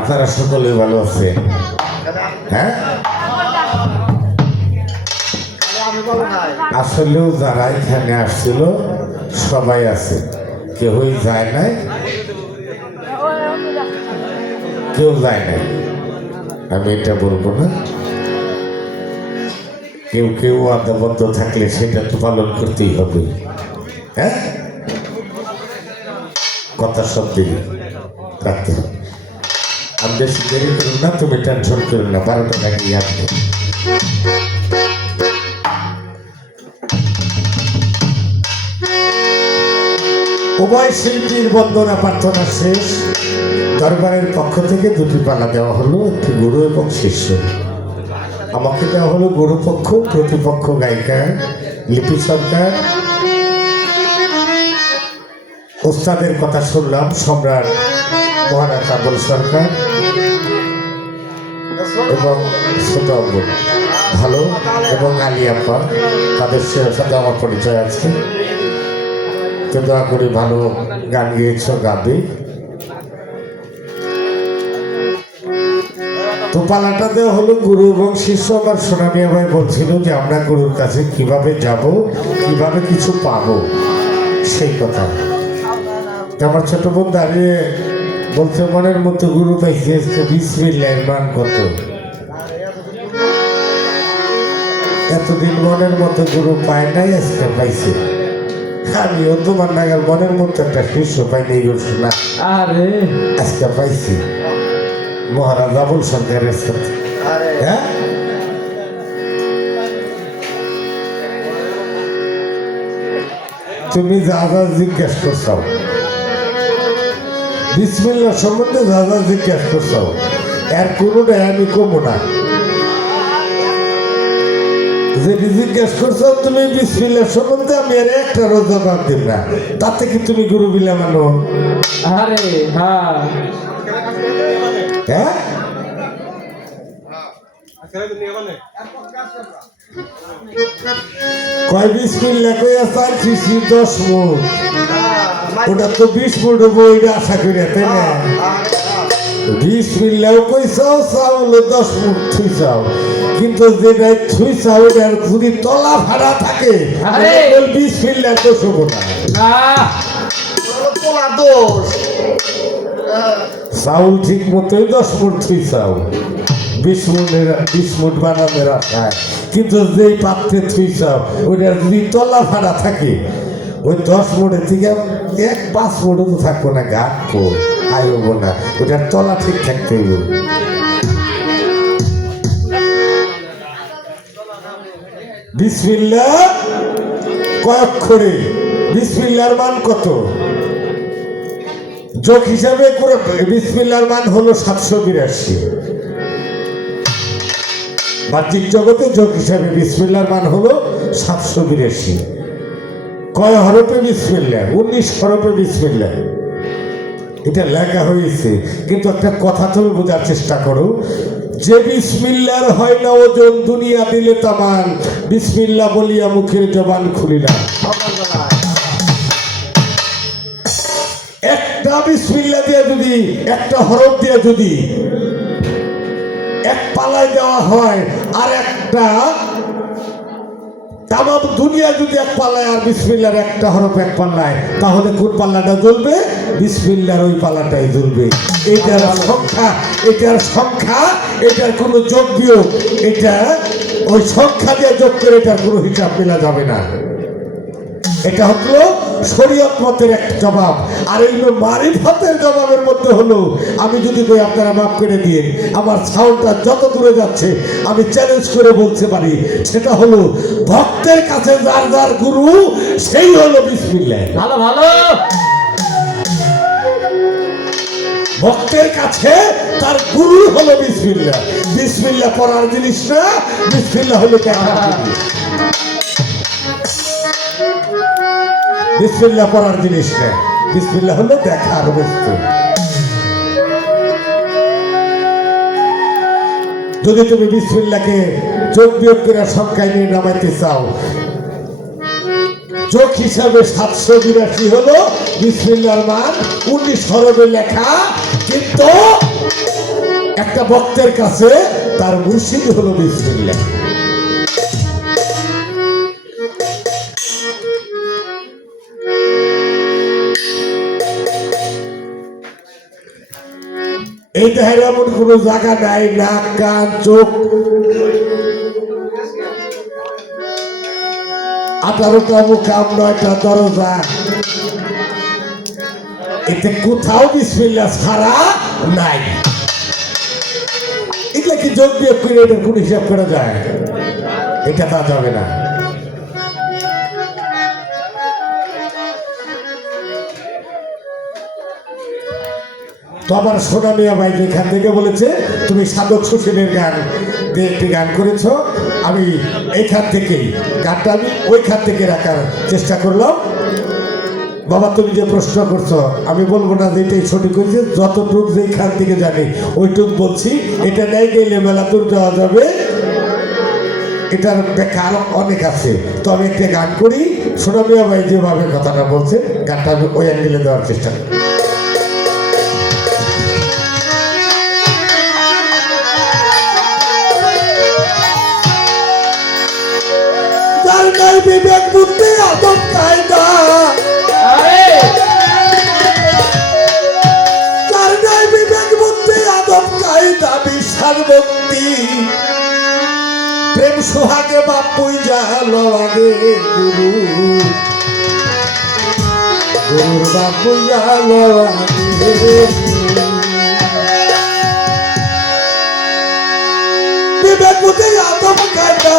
আপনারা সকলে ভালো আছেন? হ্যাঁ, আসলেও যারা এখানে আসছিল সবাই আছে, কেউই যায় নাই, কেউ যায় নাই, আমি এটা বলবো না। কেউ কেউ আদাবদ্ধ থাকলে সেটা তো পালন করতেই হবে। হ্যাঁ, কথা সব দেরি রাখতে হবে। আমি বেশি দেরি করুন না, তুমি টেনশন করুন না, 12টা লাগিয়ে আসবে। উভয় শিল্পীর বন্দনা প্রার্থনা শেষ। দরবারের পক্ষ থেকে দুটি পালা দেওয়া হলো, একটি গুরু এবং শিষ্য। আমাকে দেওয়া হলো গুরুপক্ষ, প্রতিপক্ষ গায়িকা লিপি সরকার। ওস্তাদের কথা শুনলাম, সম্রাট মহারাজ আবুল সরকার এবং ছোট আব্বু ভালো, এবং আলিয়াপ্পা, তাদের সাথে আমার পরিচয় আছে। তো দয়া করে ভালো গান গিয়েছ, গাবে। তো পালাটা দেওয়া হলো গুরু এবং শিষ্য। আমার সোনামিয়া ভাই বলছিল যে আমরা গুরুর কাছে কিভাবে যাব, কিভাবে কিছু পাবো, সেই কথা। আমার ছোট বোন দাঁড়িয়ে বলছে মনের মতো গুরু পাইছে, বিসমিল্লাহির মান কত। এতদিন মনের মতো গুরু পায় নাই, আজকে পাইছে। আমি তোমার নাগাল মনের মতো একটা শিষ্য পাই নাই না, আরে আজকে পাইছি মহারাজ আবুল সরকারের সাথে। হ্যাঁ, তুমি যা যা জিজ্ঞেস করছো, বিসমিল্লাহ সম্বন্ধে যা যা জিজ্ঞেস করছো, এর কোনোটাই আমি কমো না। যেটি জিজ্ঞেস করছো তুমি বিসমিল্লাহ সম্বন্ধে, আমি আর একটা জবাব দিব না। তাতে কি তুমি গুরু বিলা মানো? আরে হ্যাঁ, হ্যাঁ, কয় বিসমিল্লাহ কইয়া চাইছি 10 মুঠ, ওটা তো 20 মুঠ হবো, এটা আশা করি, তাই না? বিসমিল্লাহ কইছাও, চাউল 10 মুঠ থুইছাও, কিন্তু যেটা থুইছাও ওটার যদি তলা ভাড়া থাকে, বিসমিল্লাহ তো শোভো না। চাউল ঠিক মতোই 10 মুঠ থুইছাও, 20 মুঠ বানাবে রাখায়, কিন্তু যেই পাত্রে থুইছাও ওইটার যদি তলা ভাড়া থাকে, ওই 10 মুঠের থেকে 5 মুঠও তো থাকবো না, গাঁটবো আইব না, ওটার তলা ঠিক থাকতে হইব। বিসমিল্লাহ কয় অক্ষরে, বিসমিল্লাহর মান কত? যোগ হিসাবে করে বিসমিল্লাহর মান হলো 782। বাহ্যিক জগতে যোগ হিসাবে বিসমিল্লাহর মান হলো 782। কয় হরফে বিসমিল্লাহ? 19 হরফে বিসমিল্লাহ। এটা লেখা হয়েছে, কিন্তু একটা কথা তুমি বোঝার চেষ্টা করো, যে বিসমিল্লাহর হয় না ওজন, দুনিয়া দিলে তামান, বিসমিল্লাহ বলিয়া মুখের জবান খুলিলাম। একটা বিসমিল্লাহ দিয়ে যদি, একটা হরফ দিয়ে যদি এক পালায় দেওয়া হয়, আর একটা তামাম দুনিয়া যদি এক পাল্লায়, আর বিসমিল্লাহর একটা হরফ এক পাল্লায়, তাহলে কোন পাল্লাটা জ্বলবে? বিসমিল্লাহর ওই পাল্লাটাই জ্বলবে। এটার সংখ্যা, এটার সংখ্যা, এটার কোনো যোগ বিয়োগ, এটা ওই সংখ্যা দিয়ে যোগ করে এটার কোনো হিসাব মেলা যাবে না। এটা হলো শরীয়ত মতের একটা জবাব। আর এই মারিফতের জবাবের মধ্যে হলো, আমি যদি কই আপনারা মাফ করে দিয়ে, আমার সাউন্ডটা যত দূরে যাচ্ছে আমি চ্যালেঞ্জ করে বলতে পারি, সেটা হলো ভক্তের কাছে যার যার গুরু সেই হলো বিসমিল্লাহ। ভালো ভালো, ভক্তের কাছে তার গুরু হলো বিসমিল্লাহ। বিসমিল্লাহ পড়ার জিনিস না, বিসমিল্লাহ হলো দেখার জিনিস। বিসমিল্লাহ পড়ার জিনিস না, বিসমিল্লাহ হলো দেখার বস্তু। যদি তুমি বিসমিল্লাহকে যোগ বিয়োগ করে সংখ্যায় নিয়ে নামাইতে চাও, যোগ হিসাবে 782 হলো বিসমিল্লাহর মান, 19 হরফে লেখা, কিন্তু একটা ভক্তের কাছে তার মুর্শিদ হলো বিসমিল্লাহ। এই দেহের এমন কোন জায়গা নাই, নাক কান চোখ 18টা মুকাম 9টা দরজা, এতে কোথাও বিসমিল্লাহ ছাড়া নাই। এগুলা কি যোগ বিয়োগ করে এটার কোন হিসাব করা যায়? এটা তা যাবে না। তো আমার সোনা মিয়া ভাই এখান থেকে বলেছে তুমি সাধক সুশীলের গান দিয়ে একটি গান করেছ, আমি এইখান থেকেই গানটা আমি ওইখান থেকে রাখার চেষ্টা করলাম। বাবা তুমি যে প্রশ্ন করছো আমি বলবো না যে এটাই সঠিক হয়েছে, যতটুক যেখান থেকে জানি ওইটুক বলছি। এটা নেই গেলে মেলা দূর যাওয়া যাবে, এটার ব্যাখ্যা আরো অনেক আছে। তো আমি একটা গান করি, সোনা মিয়া ভাই যেভাবে কথাটা বলছে গানটা আমি ওই অ্যাঙ্গেলে দেওয়ার চেষ্টা করি। বিবেক বুদ্ধি আদব কায়দা, তার নাই বিবেক বুদ্ধি আদব কায়দা, বিশ্বাস ভক্তি প্রেম সোহাগে বাপুই জালো আগে গুরু, গুরুর বাপুই জালো আগে। বিবেক বুদ্ধি আদব কায়দা,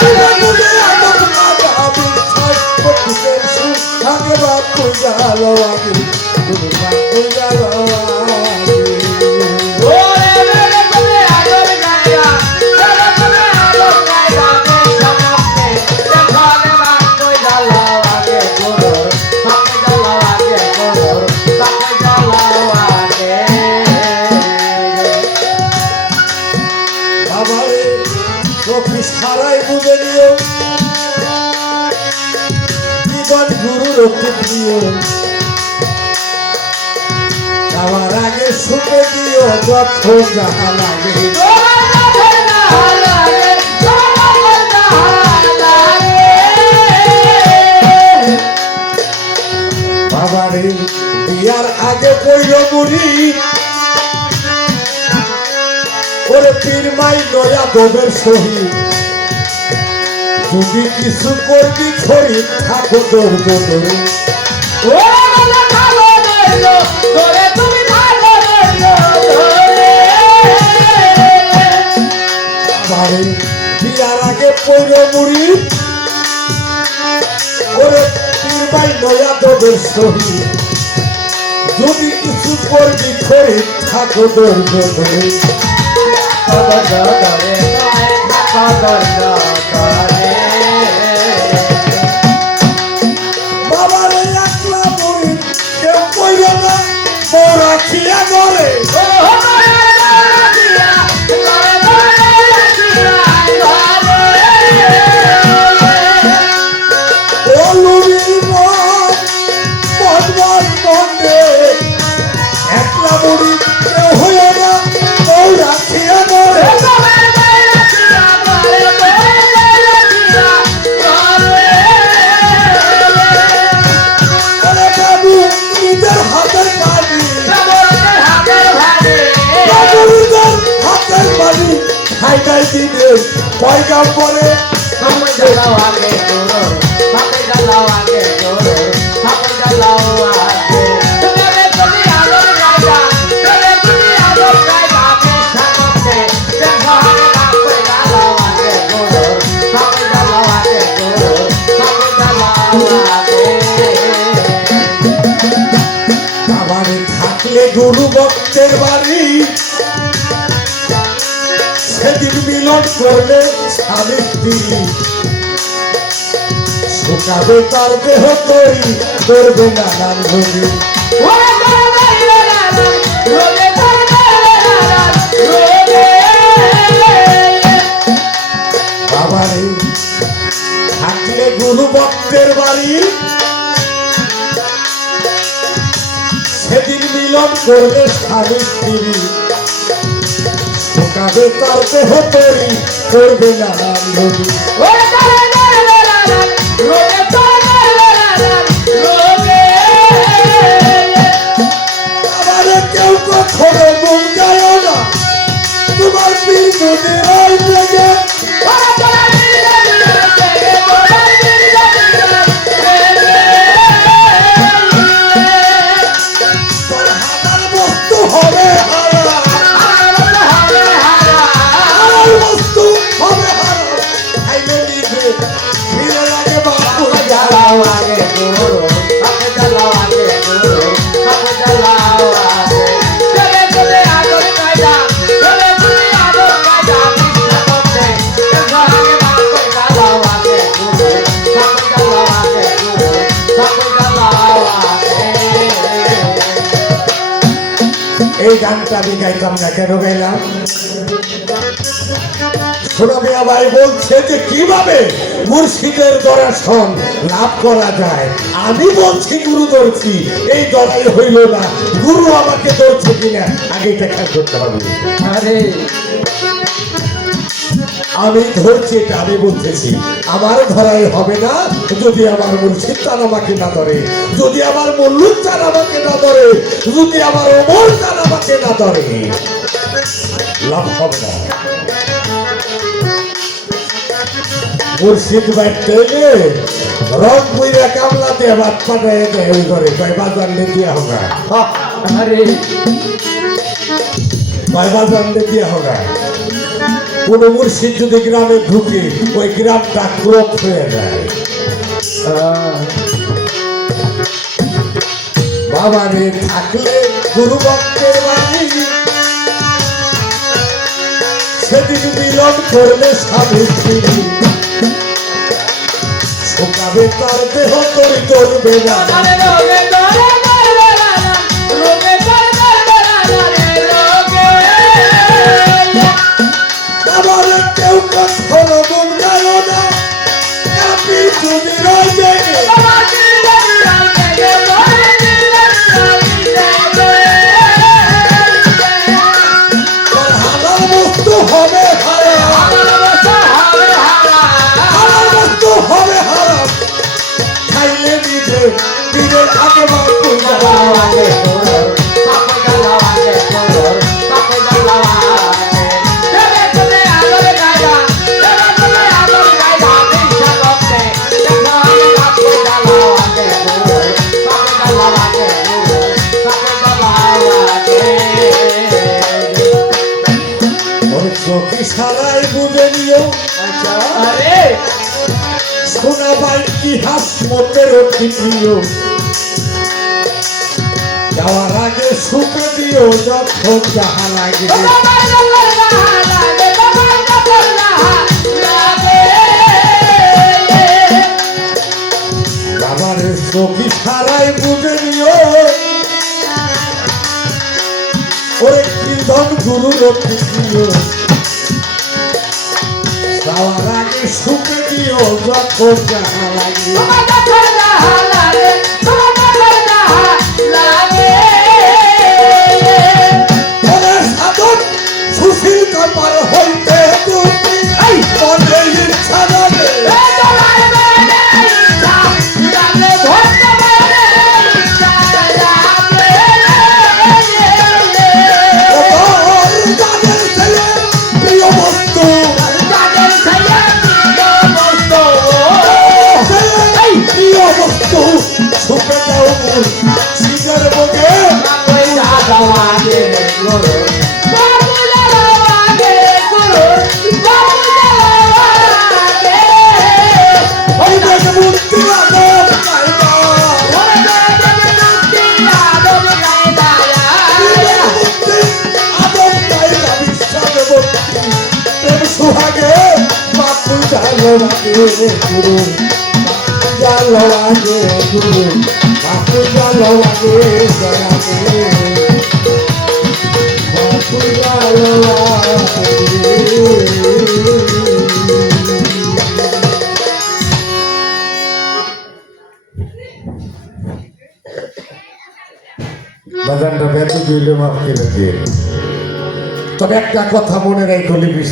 বিবেক বুদ্ধি আদব কায়দা, বিশ্বাস ভক্তি প্রেম সোহাগে বাপুই জালো আগে, গুরুর বাপুই জালো আগে। সারাই বুঝে নিও জীবন গুরুর প্রিয়, আমার আগে শুনে দিও যখন যাহা লাগে। বাবারে বিয়ার আগে পইল মুড়ি, ওরে পীর মাই নয়া দবের শহীদ, যদি কিছু করবি ছড়ি থাকো তোর বদলে। বিয়ার আগে পৈর মুড়ি, ওরে পীর মাই নয়া দবের শহীদ, যদি কিছু করবি ছড়ি থাকো তোর বদলে। বাবারে একলা মরি কেউ কইল না, বৌরা খিয়া করে একলা মরি কেউ হইল না, বৌরা খিয়া করে। নিজের হাতের বাড়ি, হাতের বাড়ি খাইটাই দিনে পয়গাম করে। গুরু ভক্তের বাড়ি সেদিন মিলন করলে স্বামী স্ত্রী, শুকাবে তার দেহ তৈরি করবে নানান রোগে। বাবারে থাকলে গুরু ভক্তের বাড়ি সেদিন মিলন করলে স্বামী স্ত্রী, শোনাবে তার দেহ তৈরি করবে না নদী আমারে কেউ কখনো মুখ যায় না তোমার পীর যদি রয় জেগে এই গানটা আমি গাইতাম না, কেন গাইলাম? সোনামিয়া ভাই বলছে যে কিভাবে মুর্শিদের দর্শন লাভ করা যায়। আমি বলছি গুরু ধরছি, এই দরাই হইল না, গুরু আমাকে ধরছে কিনা আগে এটা খেয়াল করতে হবে। আরে আমি ধরছি, এটা আমি বলতেছি, আমার ধরাই হবে না যদি আমার মুর্শিদ চান আমাকে না ধরে, যদি আমার মল্লুক চান আমাকে না ধরে, যদি আমার ওমর চান আমাকে না ধরে, লাভ হবে না। মুর্শিদ বাইতে রং বইরা কামলা দিয়ে ভাত পাঠায় দেয় ওই ঘরে, কয় বাজার লে দিয়া হোগা। আরে কয় বাজার লে দিয়া হোগা। কোন মুর্শিদ যদি গ্রামে ঢুকে ওই গ্রামটা ক্রোপ হয়ে যায়। বাবারে থাকলে গুরু ভক্তের বাড়ি, সেদিন মিলন করলে স্বামী স্ত্রী, শোকাবে তার দেহ তরি করবে না। আমারে কেউ কখনো মন গেল না, কাপি তুমি রয়ে গেলে হালাল বস্তু হবে হারাম, হালাল বস্তু হবে হারাম, খাইলে নিজে পীরের আগে মাপু যাওয়াকে সারাই বুঝে নিও। আরে সোনা ভাই ইতিহাস মতের প্রিয়, যাওয়ার আগে সুখে দিও যখন যাহা লাগে। বাবার চোখি সারাই বুঝে নিও, ওরে কীর্তন গুরুর প্রিয়, যাওয়ার আগে সুখে দিও যখন যাহা লাগে। সাধন সুশীল কপাল হইতে তুমি মনে ইচ্ছা লাগে, প্রিয় বস্তু প্রিয় বস্তু ছুপে যাও সিজার বগে মূর্তি আদম সুহাগে বাপু জালো আগে গুরু, জালো আগে গুরু, বাপু জালো আগে জয়াগে, বাপু জালো আগে। বাজানটা ব্যথ দিলে মাফ করে দিয়ে তবে একটা কথা মনে রেখে লিপিস